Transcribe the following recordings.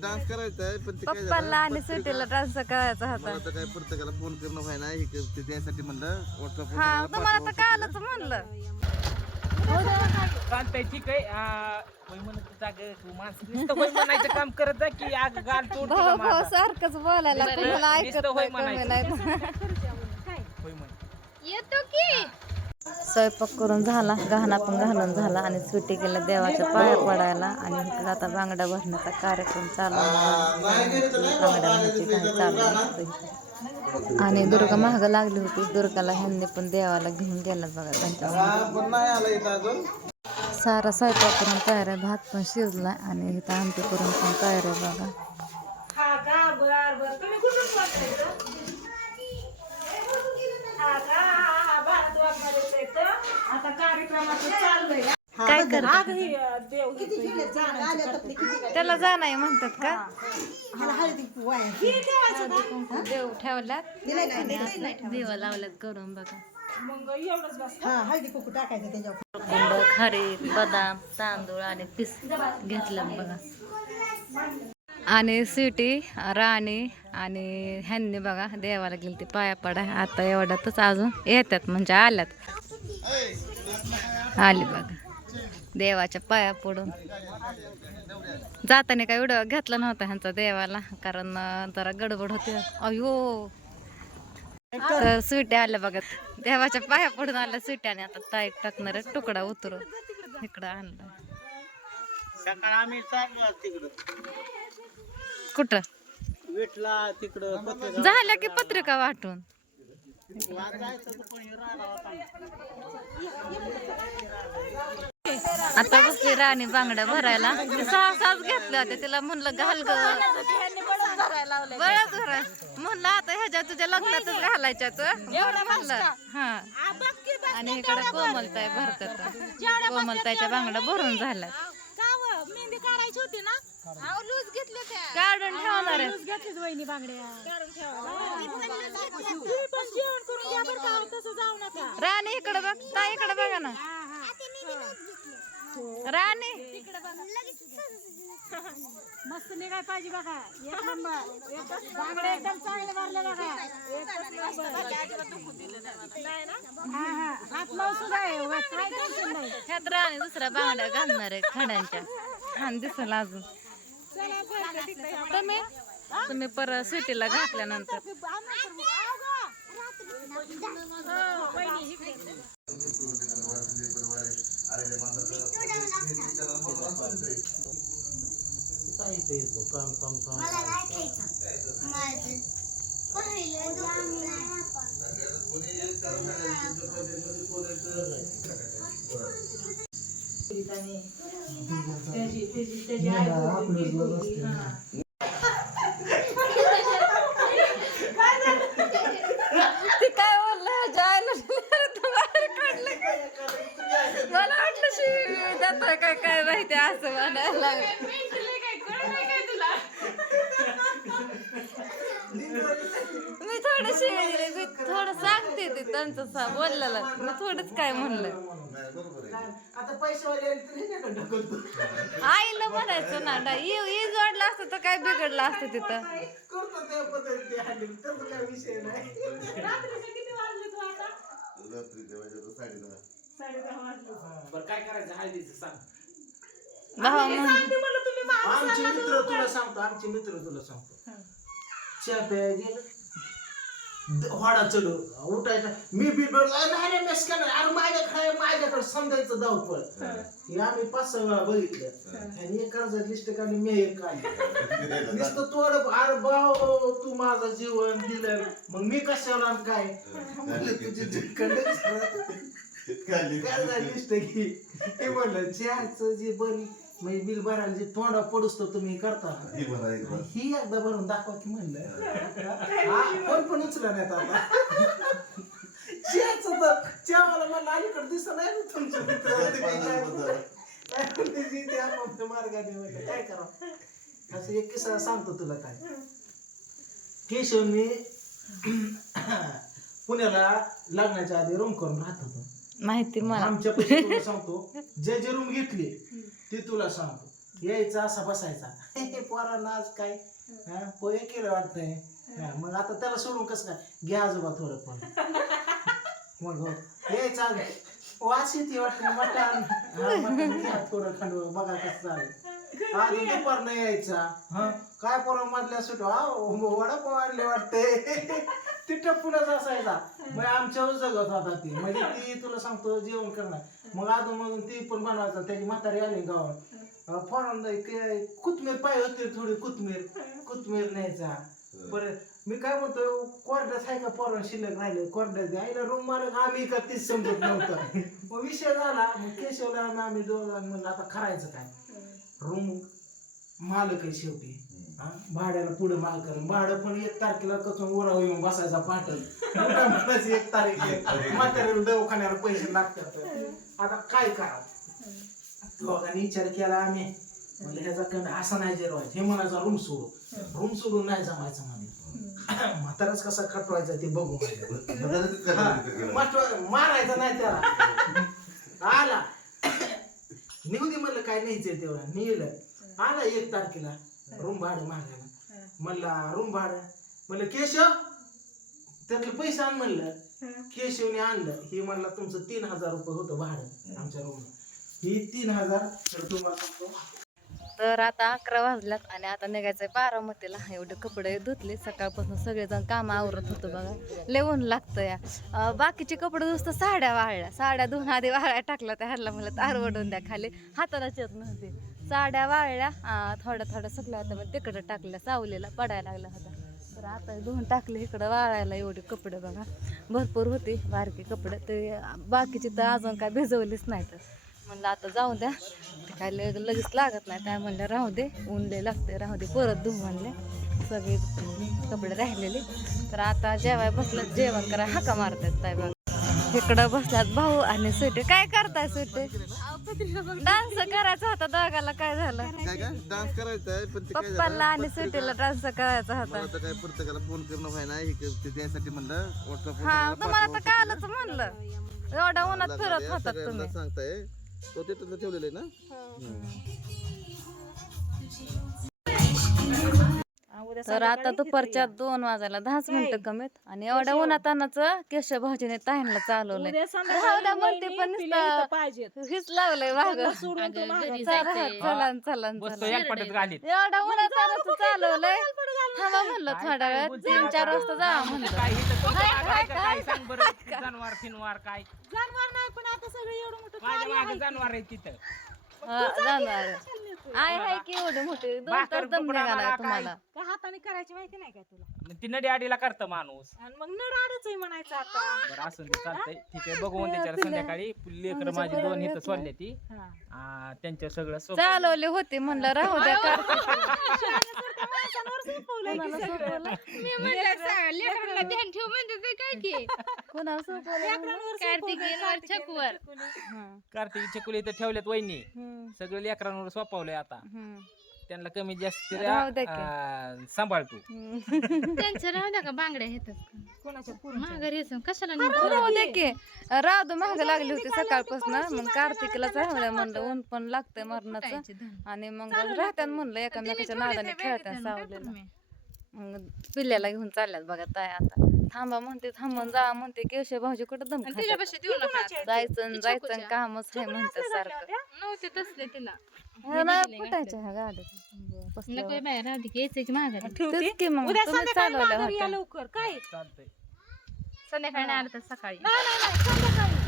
Dance करायचा आहे पण ते काय पप्पाला आणि सुट्टीला डान्स करायचा होता. मला तर काय प्रत्येकाला फोन करणं व्हायला हे करते त्यासाठी म्हणलं व्हॉट्सअप हा तुम्हाला तर कालच म्हणलं. चालतंय ठीक आहे. आ, होय म्हणत होता ग, तू माणसं नुसतं होय म्हणायचं काम करत जा की आग गाल तोडते का भाऊ भाऊ माझा? सारखंच बोलायला ऐकत होय नाही कमी म्हणायचं. नाही. होय म्हण. येतो की. स्वयंपाक करून झाला गहना पण घालून झाला आणि सुट्टी गेला देवाच्या पाया पडायला आणि इकडं आता बांगड्या भरण्याचा कार्यक्रम चालू बांगड्या भरण्याची काही चालू आणि दुर्गा महाग लागली होती. दुर्गाला ह्यांनी पण देवाला घेऊन गेला बघा त्यांच्या सारा स्वयंपाक करून तयार आहे. भात पण शिजला आणि इथं आमटी करून पण तयार आहे बघा हा का बर बर तुम्ही कुठून बोलताय हा का हा, हा, भारत वागणारेच आहेत. आता कार्यक्रमाचं चाललंय. काय कर आग ही, अ, देव घेतोय. त्याला जाणं आहे म्हणतात का? देव ठेवल्यात देवा लावल्यात करून बघा. मग एवढंच बस. कुंड खारीक बदाम तांदूळ आणि पीस घेतलं बघा. आणि स्वीटी राणी आणि ह्यांनी बघा देवाला गेली ती पाया पडा आता एवढ्यातच अजून येतात म्हणजे आल्यात. आली बघा. देवाच्या पाया पडून. जाताना काय व्हिडिओ घेतला नव्हता ह्यांचा देवाला कारण जरा गडबड होती. अयो. तर सुट्या आल्या बघत देवाच्या पाया पडून आल्या सुट्याने आता ताईट टाकणार तुकडा उतरून इकडं आणला. सकाळ आम्ही चाललो आज तिकडं. कुठं? विटला तिकडं पत्रिका झाल्या की पत्रिका वाटून वाचायचं तर कोणी राहिला होता आता बसली राणी बांगड्या भरायला. सहा सहाच घेतल्या होत्या. तिला म्हणलं घाल ग. बळच म्हणलं आता ह्याच्या तुझ्या लग्नातच घालायच्याच एवढं म्हणलं हा. आणि इकडे कोमलताई भरतात. कोमलताईच्या बांगड्या भरून झाल्या मेहंदी काढायची होती ना? अहो लूज घेतले त्या. काढून ठेवणार आहे. घेतलीच वहिनी बांगड्या. जेवण करून घ्या बरं का तसं जाऊ नका. राणी इकडे बघ ताई इकडे बघा ना. राणी. मस्त निघाय पाहिजे बघा. एक नंबर. एकच एकदम चांगले भरले बघा. एकच नंबर. हा, हा. हात लावू सुद्धा आहे. वा, काय टेन्शन नाही. ह्यात राणी दुसऱ्या बांगड्या घालणार आहे खड्यांच्या. छान दिसल अजून. तुम्ही तुम्ही परत सिटीला घातल्यानंतर. येतो काम काम काम ती काय बोललं जायला बाहेर काढलं मला वाटलं शिवी जात काय काय माहिती असं म्हणायला लागलं. मी थोडं मी थोडं सांगते ते त्यांचं सा बोललेलं. मी थोडंच काय म्हणलं. आता पैसेवाले आईला म्हणायचं ना डा ई ई जोडलं असतं तर काय बिघडलं असतं तिथं? करतो त्या पद्धतीने handle. तसं काय विषय नाही. रात्री जेवायचं साडेदहा बरं काय करायचं? हळदीचं सांग. भाऊ म्हण आमचे मित्र तुला सांगतो आमचे मित्र तुला सांगतो. चहा गेलं. वाडा चढू उठायचा. मी बी नाही नाही मेस करणार अरे माझ्याकडे माझ्याकडे समजायचं धावपळ. हे. आम्ही पाच सहा वेळा बघितलं. आणि एक कर्जात लिस्ट काढली मी एक काढली. नुसतं थोडं अरे भाऊ तू माझं जीवन दिलं. मग मी कशाला आणि काय? म्हणलं तुझी लिस्ट घे. ते म्हणलं चहाचं जे बरी म्हणजे बिल भरायला जे तोंडा पडूस तर तुम्ही करता. ही बरं आहे, बरं. ही एकदा भरून दाखवा की म्हणलं. हा, कोण पण उचला नाही आता. चहाचं तर चहा मला म्हणलं अलीकडे दिसत नाही ना तुमचं मित्र. काय म्हणते जी ते आपापल्या मार्गाने म्हणलं काय करा? असं एक किस्सा सांगतो तुला काय. केशव मी पुण्याला लग्नाच्या आधी रूम करून राहत होतो. माहिती मला. आमच्या पैसे तुला सांगतो जे जे रूम घेतली ते तुला सांगतो. यायचा असा बसायचा. पोरांना आज काय? हा, पोहे केलं वाटतंय. हा, मग आता त्याला सोडून कसं काय? घ्या आजोबा थोडं पण मग हो यायचा वास येते वाटतं मटण. हा, मटण घ्या थोडं खंड बघा कसं चालेल अजून दुपार नाही यायचा. हा. काय पोरं मधल्या सुट वडापाव आणले वाटते. ती टप्पूनच असायचा. मग आमच्यावर जगत होता ती. म्हणजे ती तुला सांगतो जेवण करणार. मग अजून मग ती पण बनवायचा. त्याची म्हातारी आली गावात. फॉरन कोथमीर पाहिजे होती थोडी कोथमीर कोथमीर न्यायचा. परत मी काय म्हणतो कोरड्यात आहे का पोरण शिल्लक राहिले? कोरड्यात आईला रूम मालक आम्ही का तीच समजत नव्हतं. मग विषय झाला. मग केशवला आम्ही आम्ही दोघं म्हणलं आता करायचं काय? रूम मालक आहे शेवटी. हा? भाड्याला पुढे माल कर भाडं पण एक तारखेला कचून उराव येऊन बसायचा पाटल म्हणायचं एक तारीख. म्हाताऱ्याला दवाखान्याला पैसे लागतात. आता काय करावं? दोघांनी विचार केला आम्ही. म्हणजे ह्याचा कमी असा नाही जेरवायचं. हे म्हणायचा रूम सोडू रूम सोडून नाही जमायचं म्हणे. म्हाताराच कसा खटवायचा ते बघू म्हणलं. हा, मारायचा नाही त्याला. आला. निघू दे म्हणलं काय न्यायचंय तेवढा नेलं. आला एक तारखेला रूम भाडं मागायला. म्हणला रूम भाडं. म्हणलं केशव त्यातले पैसे आण म्हणलं. केशवने आणलं. हे म्हणला तुमचं तीन हजार रुपये होतं भाडं आमच्या रूमला. ही तीन हजार तर तुम्हाला तर आता अकरा वाजल्यात आणि आता निघायचंय बारामतीला. एवढे कपडे धुतले सकाळपासून सगळेजण काम आवरत होतो बघा. लेवून लागतं या बाकीचे कपडे धुस्त साड्या वाळल्या. साड्या धुवून आधी वाळ्या टाकल्या त्या ह्याला मला तार वडून द्या खाली. हाताला येत नव्हते. साड्या वाळल्या थोड्या थोड्या सगळ्या होत्या मग तिकडं टाकल्या सावलीला पडायला लागला होता तर आता धुवून टाकले इकडं वाळायला एवढे कपडे बघा. भरपूर होते बारके कपडे. ते बाकीचे तर अजून काय भिजवलेच नाही तर म्हणलं आता जाऊ द्या. ते काय लग- लगेच लागत नाही. काय म्हणलं राहू दे ऊन लय लागते राहू दे. परत धुवून म्हणले सगळे कपडे राहिलेले. तर आता जेवाय बसलं जेवण करा हाका मारतात काय बघ. इकडं बसल्यात भाऊ आणि सुटे काय करताय सुटे डान्स करायचा होता दोघाला काय झालं? डान्स करायचा आहे पण पप्पाला आणि सुटीला डान्स करायचा होता. काय प्रत्येकाला फोन करणं हे त्यासाठी म्हणलं हा तुम्हाला तर कालच म्हणलं. एवढ्या उन्हात फिरत होतात तुम्ही. सांगताय. तो तिथं ठेवलेलं आहे ना? तर आता दुपारच्या दोन वाजायला दहाच मिनिटं कमीत. आणि एवढ्या उन्हातानाचं केशव भाऊजीने ताईंला चालवलंय. उद्या राहू संध्याकाळी द्या म्हणते पण तिला इथं नुसतं पाहिजेत. हेच लावलंय माग. सोडून तो मागं. चला चला चला बसतो चला एक पटत घालीत. एवढ्या उन्हातानाचं चालवलंय. थांबा म्हणलं थोड्या वेळात. तीन चार वाजता जावा म्हणलं. काय इथं तुमचं मागं आहे का काय सांग बरं? जनावर फिनवार काय? जानवर नाही पण आता सगळं एवढं मोठं माझ्या कार्य मागे आहे. जनावर आहे तिथं. हा, जाणार आहे हाय की एवढे मोठे? दोन भाकर तास दम तुकडा निघाला मला तुम्हाला. काय हाताने करायची माहिती नाही काय तुला? ती नडी आडीला करतं माणूस. आणि मग नडाडच आहे म्हणायचं आता. बरं असं ते चालतंय. ठीक आहे बघू मग त्याच्याला संध्याकाळी. लेकर माझी दोन इथं सोडले ती. हा. आ, त्यांच्या सगळं सोबत चालवले होते म्हणलं राहू द्या कार्तिक. शाळेसारख्या माणसांवर सोपवलंय की सगळं. मी म्हणलं सा- लेकरांना ध्यान ठेव म्हणजे ते काय की? कार्तिक कार्तिक छकुवर. हं, कार्तिक चकुली इथं ठेवल्यात वहिनी. सगळं लेकरांवर सोपवलंय आता. हं, त्यांना कमी जास्त राहू द्या की. आ, सांभाळ तू. हं. त्यांचं राहू द्या का बांगड्या येतात कोणाच्या पोरीच्या? माघारी येतो कशाला राहू दे की. राहू महाग लागली होती सकाळपासून मग कार्तिकलाच राहू द्या म्हणलं ऊन पण लागतंय मरणाचं. आणि मग राहत्यात म्हणलं एकामेकाच्या नादाने खेळत्या सावलेला. मग पिल्ल्याला घेऊन चालल्यात बघा ताय आता. थांबा म्हणते थांबून जा म्हणते केशव भाऊजी कुठं दम देऊ नका जायचं जायचं. कामच आहे म्हणते सारखं. नव्हते तसले तिला. हे नाही फुटायच्या ह्या गाड्यात बसल्यावर. नको बाहेर राहू दे की यायचं की माघारी. ठेवते. तेच की मग उद्या तुम्ही संध्याकाळी चालवल्या माघारी या होत्या लवकर. काय? चालतंय. संध्याकाळी नाही आलं तर सकाळी. नाही नाही नाही संध्याकाळी.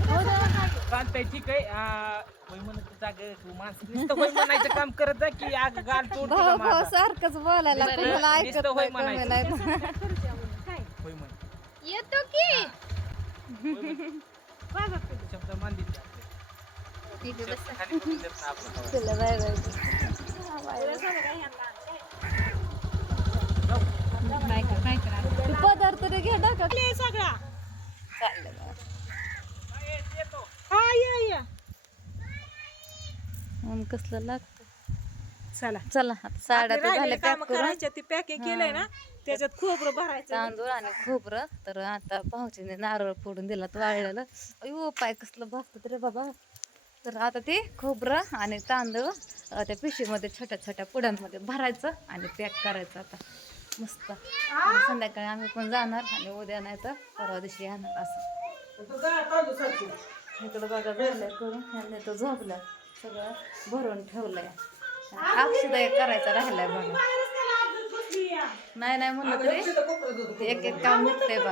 उद्या संध्याकाळी. चालतंय ठीक आहे. आ, होय म्हणत होता ग, तू माणसं नुसतं होय म्हणायचं काम करत जा की आग गाल तोड भाऊ भाऊ सारखंच बोलायला ऐकत कमी. नाही खरंच आहे म्हणून. काय होय म्हण येतो की. काय बाय कर, बाय कर. तू पदार्थ रे घे? सगळा चाललं बा. हा ये ये ऊन कसलं लागतं चला. चला आता साड्या तर झाल्या काम पॅक करून. करायच्या ती पॅकिंग केलंय ना त्याच्यात खोबरं भरायचं. तांदूळ आणि खोबरं तर आता भाऊजीने नारळ फोडून दिला तर वाळलेलं अयो पाय कसलं भासत रे बाबा. तर आता ते खोबरं आणि तांदूळ अं, त्या पिशवीमध्ये छोट्या छोट्या पुड्यांमध्ये भरायचं आणि पॅक करायचं आता. मस्त. आणि संध्याकाळी आम्ही पण जाणार आणि उद्या नाही तर परवा दिवशी येणार असं. इकडं बघा झालंय करून ह्यांनी तो झोपलं. सगळं भरून ठेवलंय. अक्षदा करायचा राहिलाय बघा नाही नाही म्हणलं तरी. एक एक काम निघतंय बघा.